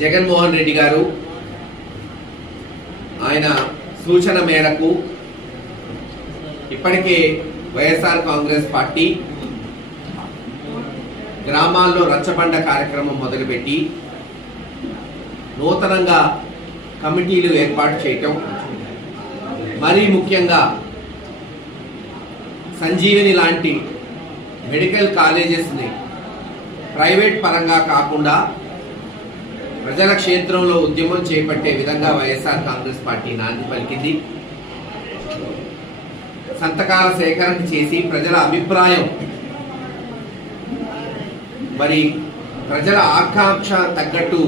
జగన్మోహన్ రెడ్డి గారు ఆయన సూచన మేరకు ఇప్పటికే వైఎస్ఆర్ కాంగ్రెస్ పార్టీ గ్రామాల్లో రచ్చబండ కార్యక్రమం మొదలుపెట్టి నూతనంగా కమిటీలు ఏర్పాటు చేయటం మరీ ముఖ్యంగా సంజీవిని లాంటి మెడికల్ కాలేజెస్ని ప్రైవేట్ పరంగా కాకుండా ప్రజల క్షేత్రంలో ఉద్యమం చేపట్టే విధంగా వైఎస్ఆర్ కాంగ్రెస్ పార్టీ నాంది పలికింది. సంతకాల సేకరణ చేసి ప్రజల అభిప్రాయం. మరి ప్రజల ఆకాంక్ష తగ్గట్టు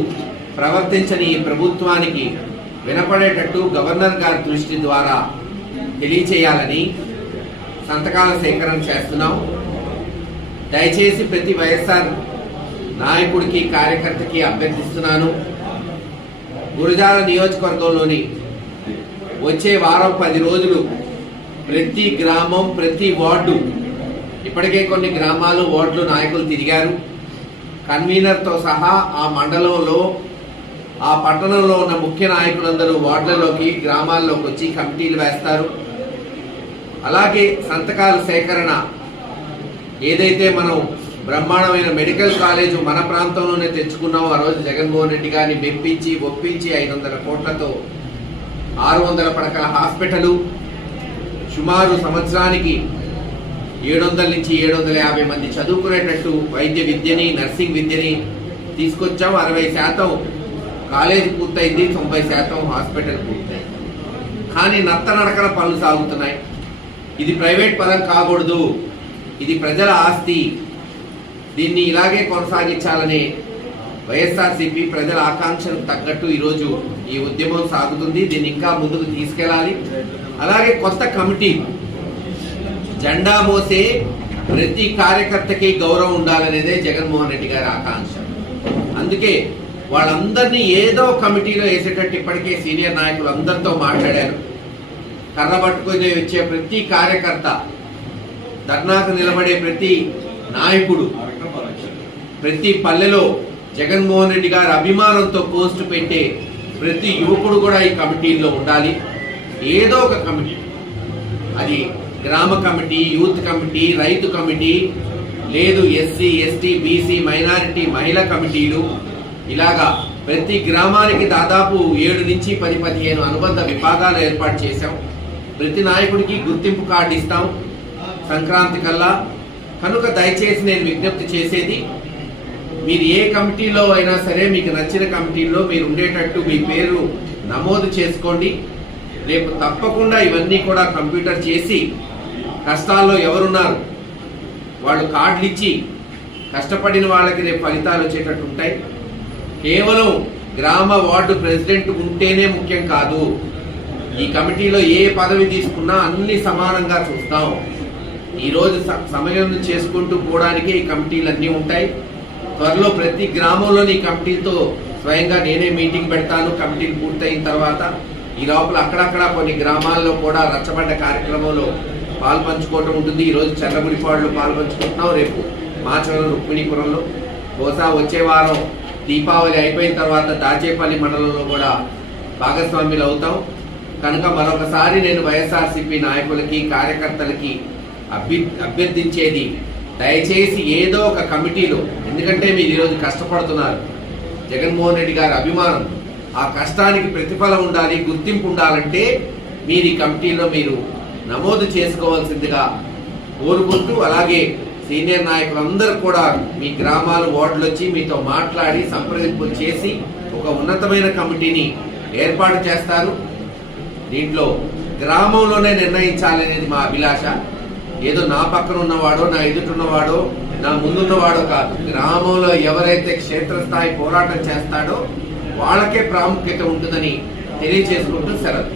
ప్రవర్తించని ఈ ప్రభుత్వానికి వినపడేటట్టు గవర్నర్ గారి దృష్టి ద్వారా తెలియచేయాలని సంతకాల సేకరణ చేస్తున్నాం. దయచేసి ప్రతి వైఎస్ఆర్ నాయకుడికి కార్యకర్తకి అభ్యర్థిస్తున్నాను. గురజాల నియోజకవర్గంలోని వచ్చే వారం పది రోజులు ప్రతి గ్రామం ప్రతి వార్డు ఇప్పటికే కొన్ని గ్రామాలు వార్డులు నాయకులు తిరిగారు. కన్వీనర్తో సహా ఆ మండలంలో ఆ పట్టణంలో ఉన్న ముఖ్య నాయకులందరూ వార్డులలోకి గ్రామాల్లోకి వచ్చి కమిటీలు వేస్తారు. అలాగే సంతకాల సేకరణ ఏదైతే మనం బ్రహ్మాండమైన మెడికల్ కాలేజ్ మన ప్రాంతంలోనే తెచ్చుకున్నాం. ఆ రోజు జగన్మోహన్ రెడ్డి గారిని మెప్పించి ఒప్పించి ఐదు వందల కోట్లతో ఆరు వందల పడకల హాస్పిటలు సుమారు సంవత్సరానికి ఏడు వందల నుంచి ఏడు వందల యాభై మంది చదువుకునేటట్టు వైద్య విద్యని నర్సింగ్ విద్యని తీసుకొచ్చాం. అరవై శాతం కాలేజ్ పూర్తయింది తొంభై శాతం హాస్పిటల్ పూర్తయింది. కానీ నత్తనడకన పనులు సాగుతున్నాయి. ఇది ప్రైవేట్ పదం కాకూడదు. ఇది ప్రజల ఆస్తి. దీన్ని ఇలాగే కొనసాగించాలని వైఎస్ఆర్సీపీ ప్రజల ఆకాంక్షలకు తగ్గట్టు ఈరోజు ఈ ఉద్యమం సాగుతుంది. దీన్ని ఇంకా ముందుకు తీసుకెళ్ళాలి. అలాగే కొత్త కమిటీ జెండా మోసే ప్రతి కార్యకర్తకి గౌరవం ఉండాలనేదే జగన్మోహన్ రెడ్డి గారి ఆకాంక్ష. అందుకే వాళ్ళందరినీ ఏదో కమిటీలో వేసేటట్టు ఇప్పటికే సీనియర్ నాయకులు అందరితో మాట్లాడారు. కర్ర పట్టుకొని వచ్చే ప్రతి కార్యకర్త ధర్నాకు నిలబడే ప్రతి నాయకుడు. ప్రతి పల్లెలో జగన్మోహన్ రెడ్డి గారి అభిమానంతో పోస్టు పెట్టే ప్రతి యువకుడు కూడా ఈ కమిటీల్లో ఉండాలి. ఏదో ఒక కమిటీ. అది గ్రామ కమిటీ యూత్ కమిటీ రైతు కమిటీ లేదు ఎస్సీ ఎస్టీ బీసీ మైనారిటీ మహిళా కమిటీలు. ఇలాగా ప్రతి గ్రామానికి దాదాపు ఏడు నుంచి పది పదిహేను అనుబంధ విభాగాలు ఏర్పాటు చేశాం. ప్రతి నాయకుడికి గుర్తింపు కార్డు ఇస్తాం. సంక్రాంతి కల్లా కనుక దయచేసి నేను విజ్ఞప్తి చేసేది మీరు ఏ కమిటీలో అయినా సరే మీకు నచ్చిన కమిటీలో మీరు ఉండేటట్టు మీ పేరు నమోదు చేసుకోండి. రేపు తప్పకుండా ఇవన్నీ కూడా కంప్యూటర్ చేసి కష్టాల్లో ఎవరున్నారు వాళ్ళు కార్డులు ఇచ్చి కష్టపడిన వాళ్ళకి రేపు ఫలితాలు వచ్చేటట్టు ఉంటాయి. కేవలం గ్రామ వార్డు ప్రెసిడెంట్ ఉంటేనే ముఖ్యం కాదు. ఈ కమిటీలో ఏ పదవి తీసుకున్నా అన్ని సమానంగా చూస్తాం. ఈరోజు స- సమయం చేసుకుంటూ పోవడానికి ఈ కమిటీలు అన్నీ ఉంటాయి. త్వరలో ప్రతి గ్రామంలోని ఈ కమిటీతో స్వయంగా నేనే మీటింగ్ పెడతాను. కమిటీలు పూర్తయిన తర్వాత ఈ లోపల అక్కడక్కడ కొన్ని గ్రామాల్లో కూడా రచ్చబండ కార్యక్రమంలో పాల్పంచుకోవటం ఉంటుంది. ఈరోజు రోజు చల్లగుడిపాడులో పాల్పంచుకుంటున్నాం. రేపు మాచవరం రుక్మిణీపురంలో. బహుశా వచ్చే వారం దీపావళి అయిపోయిన తర్వాత దాచేపల్లి మండలంలో కూడా భాగస్వామ్యులు అవుతాం. కనుక మరొకసారి నేను వైఎస్ఆర్సీపీ నాయకులకి కార్యకర్తలకి అభ్య అభ్యర్థించేది. దయచేసి ఏదో ఒక కమిటీలో ఎందుకంటే మీరు ఈరోజు కష్టపడుతున్నారు. జగన్మోహన్ రెడ్డి గారి అభిమానం. ఆ కష్టానికి ప్రతిఫలం ఉండాలి గుర్తింపు ఉండాలంటే మీరు ఈ కమిటీలో మీరు నమోదు చేసుకోవాల్సిందిగా కోరుకుంటూ అలాగే సీనియర్ నాయకులందరూ కూడా మీ గ్రామాలు వార్డులు వచ్చి మీతో మాట్లాడి సంప్రదింపులు చేసి ఒక ఉన్నతమైన కమిటీని ఏర్పాటు చేస్తారు. దీంట్లో గ్రామంలోనే నిర్ణయించాలనేది మా అభిలాష. ఏదో నా పక్కన ఉన్నవాడో నా ఎదుటిన్నవాడో నా ముందున్నవాడో కాదు. గ్రామంలో ఎవరైతే క్షేత్రస్థాయి పోరాటం చేస్తాడో వాళ్ళకే ప్రాముఖ్యత ఉంటుందని తెలియజేసుకుంటూ సెలవు